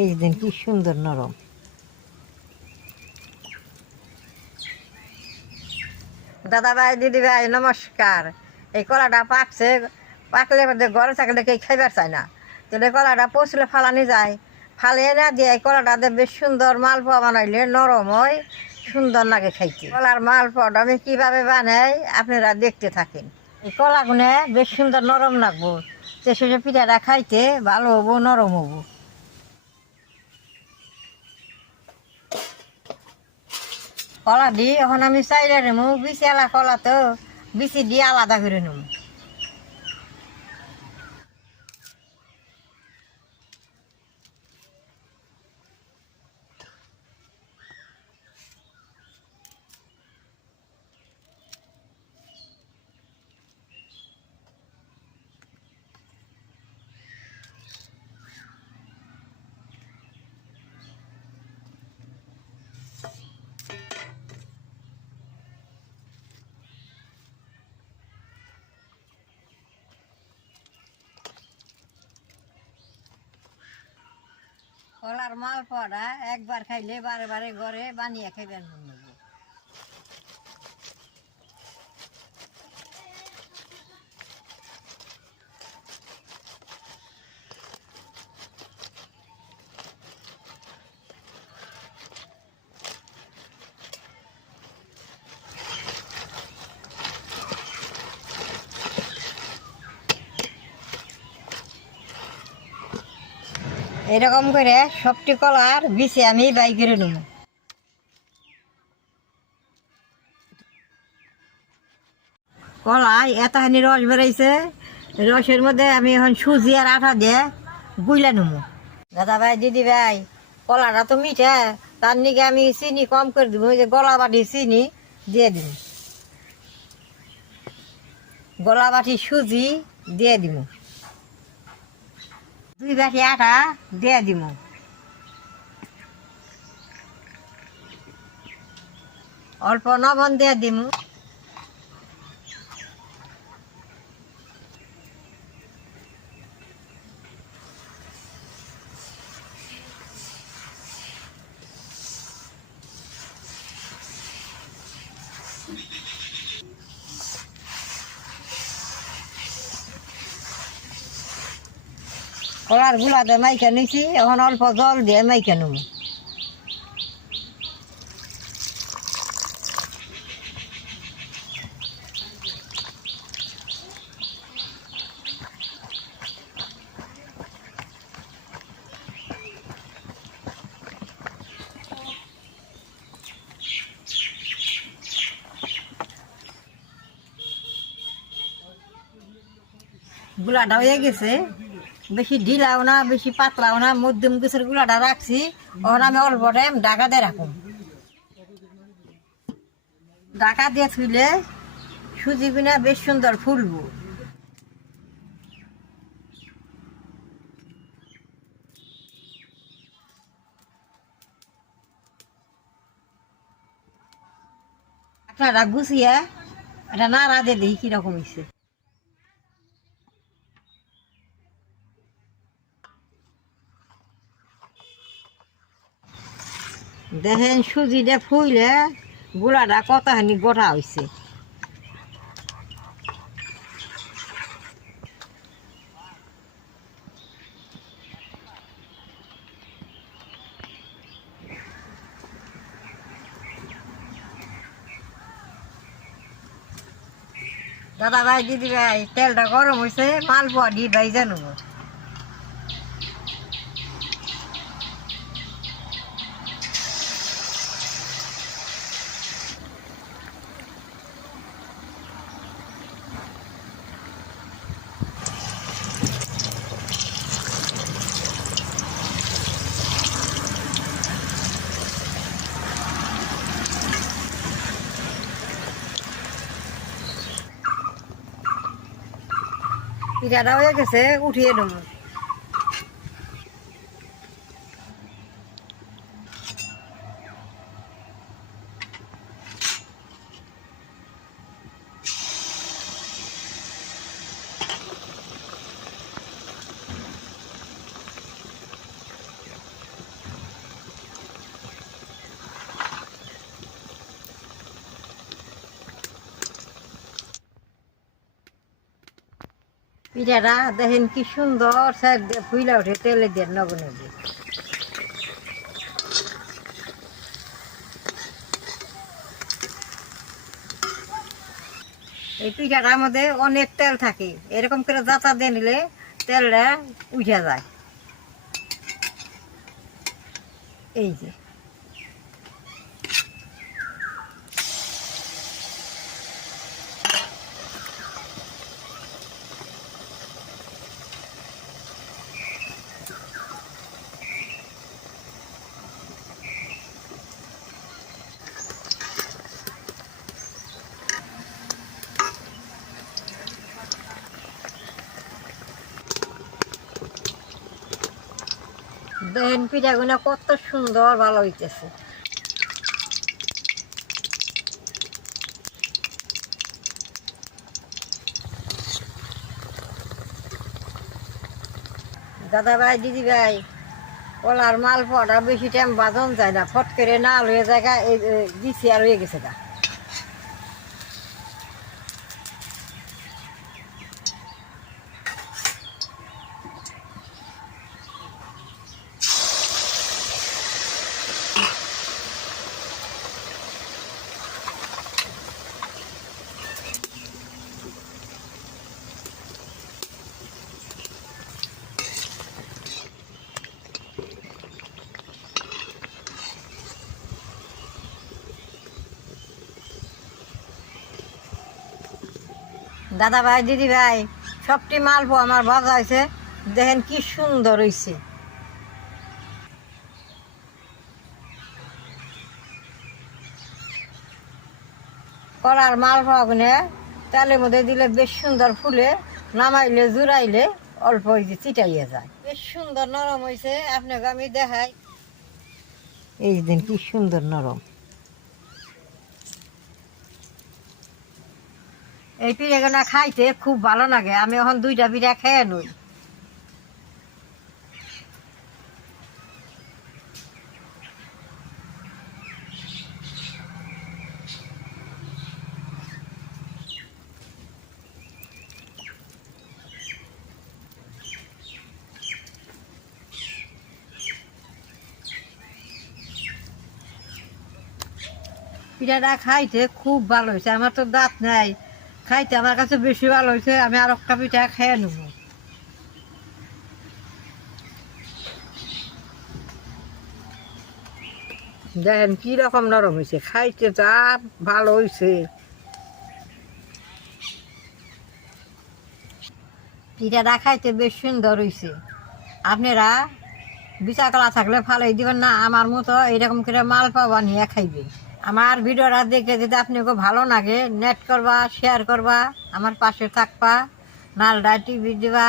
এই দিন কি সুন্দর নরম। দাদা ভাই দিদি ভাই নমস্কার। এই কলাটা পাকছে, পাকলে ঘরে থাকলে কেউ খাইবার চায় না। তাহলে কলাটা পচলে ফালানি যায়। ফালিয়ে না দিয়ে এই কলাটা দিয়ে বেশ সুন্দর মালপোয়া বানাইলে নরম হয়, সুন্দর লাগে খাইতে। কলার মালপোয়াটা আমি কীভাবে বানাই, আপনারা দেখতে থাকেন। এই কলাগুনে বেশ সুন্দর নরম লাগবো। শেষে পিঠাটা খাইতে ভালো হব, নরম হব। কলা দি, এখন আমি চাইলে নেমু বিচি এলা কলা তো, বিচি দিয়ে আলাদা করে নেব। কলার মাল পড়া একবার খাইলে বারে বারে ঘরে বানিয়ে খাইবেন। মনে এরকম করে সবটি কলার বিছে আমি বাই করে নেব। কলাই এতখানি রস বেরোইছে, রসের মধ্যে আমি এখন সুজি আর আঠা দিয়ে গুইলা নেব। দাদা ভাই, দিদি ভাই, কলাটা তো মিঠা, তার নিকে আমি চিনি কম করে দিব যে গলা বাটি চিনি দিয়ে দিব। গলা বাটি সুজি দিয়ে দিব। দুই বাটি আটা দিয়ে দিব অল্প লবণ দিয়ে দিম। কলার গুলাতে মাইকা নিছি এখন অল্প জল দিয়ে মাইকা নেব গুলাটা হয়ে গেছে। বেশি ঢিলাও না, বেশি পাতলাও না, মধ্যম গাছের গুলাটা রাখছি। ওখানে আমি অল্প টাইম ডাকা দিয়ে রাখুন ডাকা দিয়ে থুইলে সুজি বিনা বেশ সুন্দর ফুলবো। আপনারা গুছিয়ে এটা নাড়া দিয়ে দিই কীরকম হয়েছে দেখেন সুজিটা ফুইলে গুড়াটা কতখানি গোটা হয়েছে দাদা ভাই, দিদি ভাই, তেলটা গরম হয়েছে মালপোয়া দিয়ে ভাই জানো পিঠাটা হয়ে গেছে উঠিয়ে দেবো পিঠাটা দেখেন কি সুন্দর স্যার ফুইলা ওঠে তেলে দিয়ে নবনে দিয়ে এই পিঠাটার মধ্যে অনেক তেল থাকে, এরকম করে যাতা দিয়ে নিলে তেলটা উঠে যায়। এই যে। পিঠাগুলো কত সুন্দর, ভালো হইতেছে। দাদা ভাই দিদি ভাই ওলার মাল পড়া বেশি টাইম বাজন যায় না। ফট করে না লয়ে জায়গা দিছি আর হয়ে গেছে গা। দাদা ভাই দিদি ভাই সবটি মালপো আমার বাজা হয়েছে। দেখেন কি সুন্দর হয়েছে কলার মালপোয়া গুনে তেলের মধ্যে দিলে বেশ সুন্দর ফুলে, নামাইলে, জুড়াইলে অল্প যে চিটাইয়া যায়। বেশ সুন্দর নরম হয়েছে আপনাকে আমি দেখাই। এই দিন কি সুন্দর নরম। এই পিঠেগুলো খাইতে খুব ভালো লাগে। আমি এখন দুইটা পিঠা খেয়ে নই। পিঠাটা খাইতে খুব ভালো হয়েছে। আমার তো দাঁত নাই। খাইতে আমার কাছে বেশি ভালো হয়েছে, আমি আর একটা পিঠা খেয়ে নেব। দেখেন রকম নরম হয়েছে, খাইতে যা ভালো হয়েছে। পিঠাটা খাইতে বেশ সুন্দর হয়েছে। আপনারা বিচার করা থাকলে ভালোই দিবেন না, আমার মতো এরকম করে মাল পাওয়া নিয়ে খাইবে আমার ভিডিওটা দেখে যদি আপনাকে ভালো লাগে নেট করবা শেয়ার করবা, আমার পাশে থাকবা, নালডা টিভি দিবা।